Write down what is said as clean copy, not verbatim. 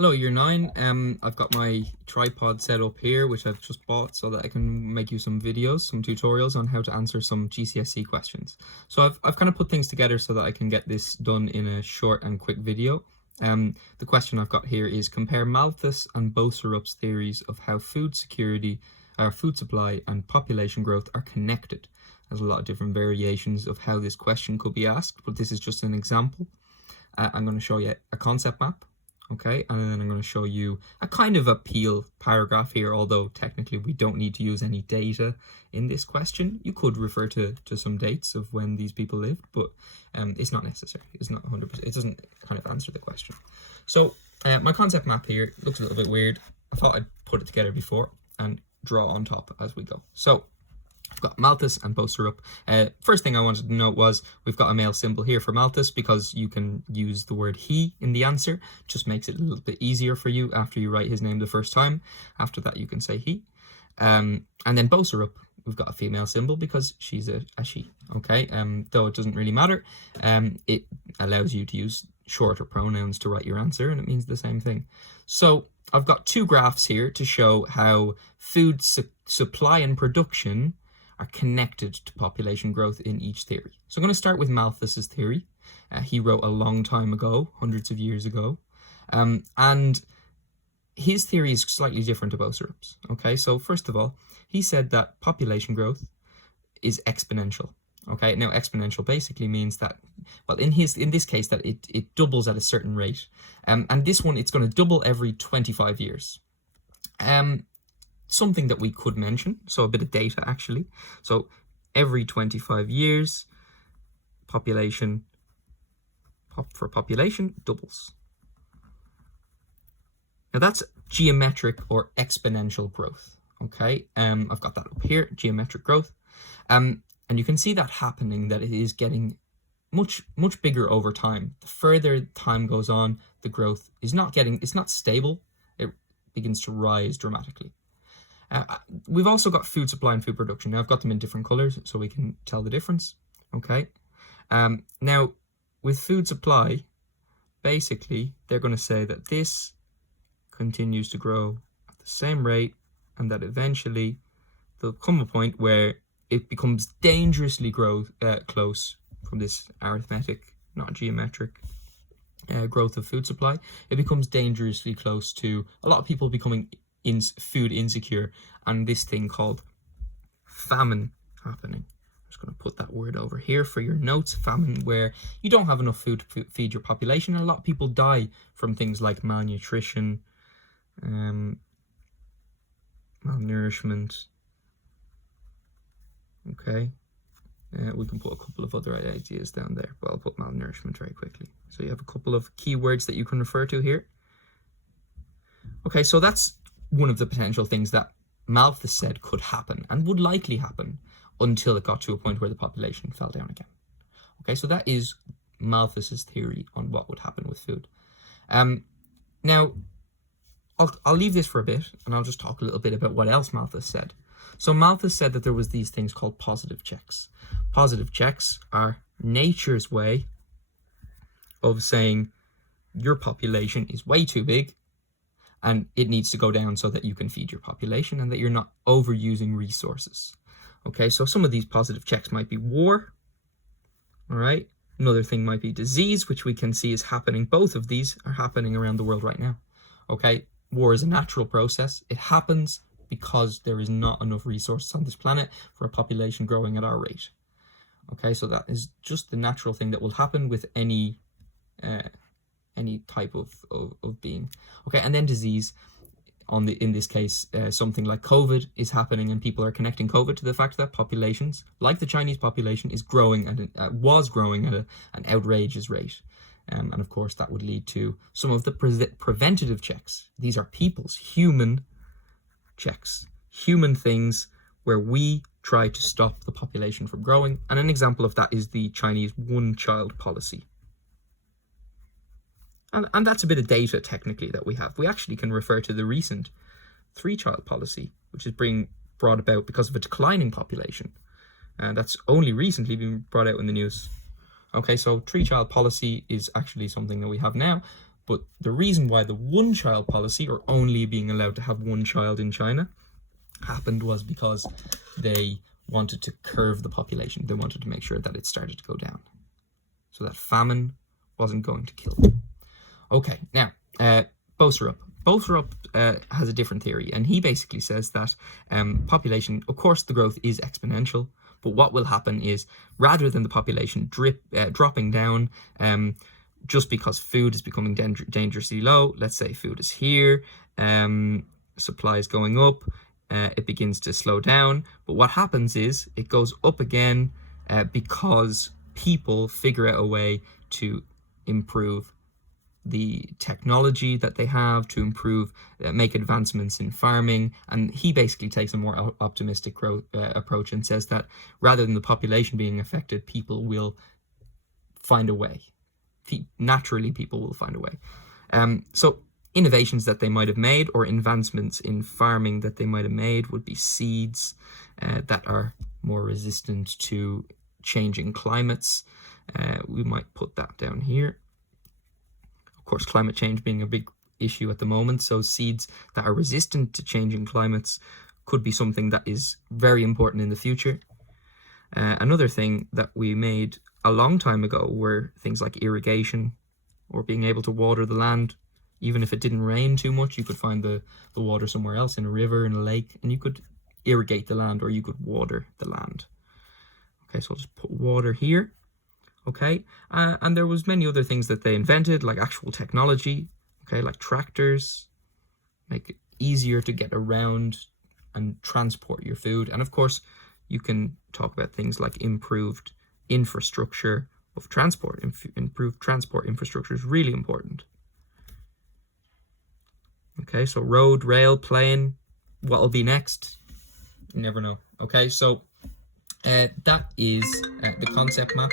Hello, Year 9. I've got my tripod set up here, which I've just bought so that I can make you some videos, some tutorials on how to answer some GCSE questions. So I've kind of put things together so that I can get this done in a short and quick video. The question I've got here is compare Malthus and Boserup's theories of how food security, food supply and population growth are connected. There's a lot of different variations of how this question could be asked, but this is just an example. I'm going to show you a concept map. Okay, and then I'm going to show you a kind of appeal paragraph here, although technically we don't need to use any data in this question. You could refer to some dates of when these people lived, but it's not necessary. It's not 100%. It doesn't kind of answer the question. So my concept map here looks a little bit weird. I thought I'd put it together before and draw on top as we go. So I've got Malthus and Boserup. First thing I wanted to note was we've got a male symbol here for Malthus because you can use the word he in the answer. Just makes it a little bit easier for you after you write his name the first time. After that, you can say he. And then Boserup, we've got a female symbol because she's a she. Okay, though it doesn't really matter. It allows you to use shorter pronouns to write your answer, and it means the same thing. So I've got two graphs here to show how food supply and production are connected to population growth in each theory. So I'm going to start with Malthus's theory. He wrote a long time ago, hundreds of years ago, and his theory is slightly different to Boserup's. Okay, so first of all, he said that population growth is exponential. Okay, now exponential basically means that, well, in this case, that it doubles at a certain rate, and this one it's going to double every 25 years. Something that we could mention, so a bit of data actually. So every 25 years, population doubles. Now that's geometric or exponential growth. Okay, I've got that up here, geometric growth. And you can see that happening, that it is getting much bigger over time. The further time goes on, the growth is it's not stable. It begins to rise dramatically. We've also got food supply and food production. Now I've got them in different colors so we can tell the difference. Okay. Now with food supply, basically they're going to say that this continues to grow at the same rate, and that eventually there'll come a point where it becomes dangerously close from this arithmetic, not geometric, growth of food supply. It becomes dangerously close to a lot of people becoming food insecure, and this thing called famine happening. I'm just going to put that word over here for your notes. Famine, where you don't have enough food to feed your population, and a lot of people die from things like malnutrition, malnourishment. Okay, we can put a couple of other ideas down there, but I'll put malnourishment very quickly. So you have a couple of keywords that you can refer to here. Okay, so that's one of the potential things that Malthus said could happen and would likely happen until it got to a point where the population fell down again. Okay, so that is Malthus's theory on what would happen with food. Now, I'll leave this for a bit and I'll just talk a little bit about what else Malthus said. So Malthus said that there was these things called positive checks. Positive checks are nature's way of saying your population is way too big and it needs to go down so that you can feed your population and that you're not overusing resources. Okay, so some of these positive checks might be war. All right, another thing might be disease, which we can see is happening. Both of these are happening around the world right now. Okay, war is a natural process. It happens because there is not enough resources on this planet for a population growing at our rate. Okay, so that is just the natural thing that will happen with any type of being. Okay, and then disease. In this case, something like COVID is happening, and people are connecting COVID to the fact that populations, like the Chinese population, was growing at an outrageous rate. And of course, that would lead to some of the preventative checks. These are people's human checks, human things where we try to stop the population from growing. And an example of that is the Chinese one-child policy. And that's a bit of data technically that we have. We actually can refer to the recent three-child policy, which is being brought about because of a declining population. And that's only recently been brought out in the news. Okay, so three-child policy is actually something that we have now. But the reason why the one-child policy, or only being allowed to have one child in China, happened was because they wanted to curve the population. They wanted to make sure that it started to go down, so that famine wasn't going to kill them. Okay, now, Boserup. Boserup has a different theory, and he basically says that population, of course, the growth is exponential, but what will happen is, rather than the population dropping down, just because food is becoming dangerously low, let's say food is here, supply is going up, it begins to slow down, but what happens is it goes up again because people figure out a way to improve the technology that they have, to improve, make advancements in farming. And he basically takes a more optimistic approach and says that rather than the population being affected, people will find a way. Naturally, people will find a way. So innovations that they might have made, or advancements in farming that they might have made, would be seeds that are more resistant to changing climates. We might put that down here. Of course, climate change being a big issue at the moment, so seeds that are resistant to changing climates could be something that is very important in the future. Another thing that we made a long time ago were things like irrigation, or being able to water the land. Even if it didn't rain too much, you could find the water somewhere else, in a river, in a lake, and you could irrigate the land, or you could water the land. Okay, so I'll just put water here. Okay, and there was many other things that they invented, like actual technology, okay, like tractors, make it easier to get around and transport your food. And of course, you can talk about things like improved infrastructure of transport. Improved transport infrastructure is really important. Okay, so road, rail, plane, what'll be next? You never know. Okay, so that is the concept map.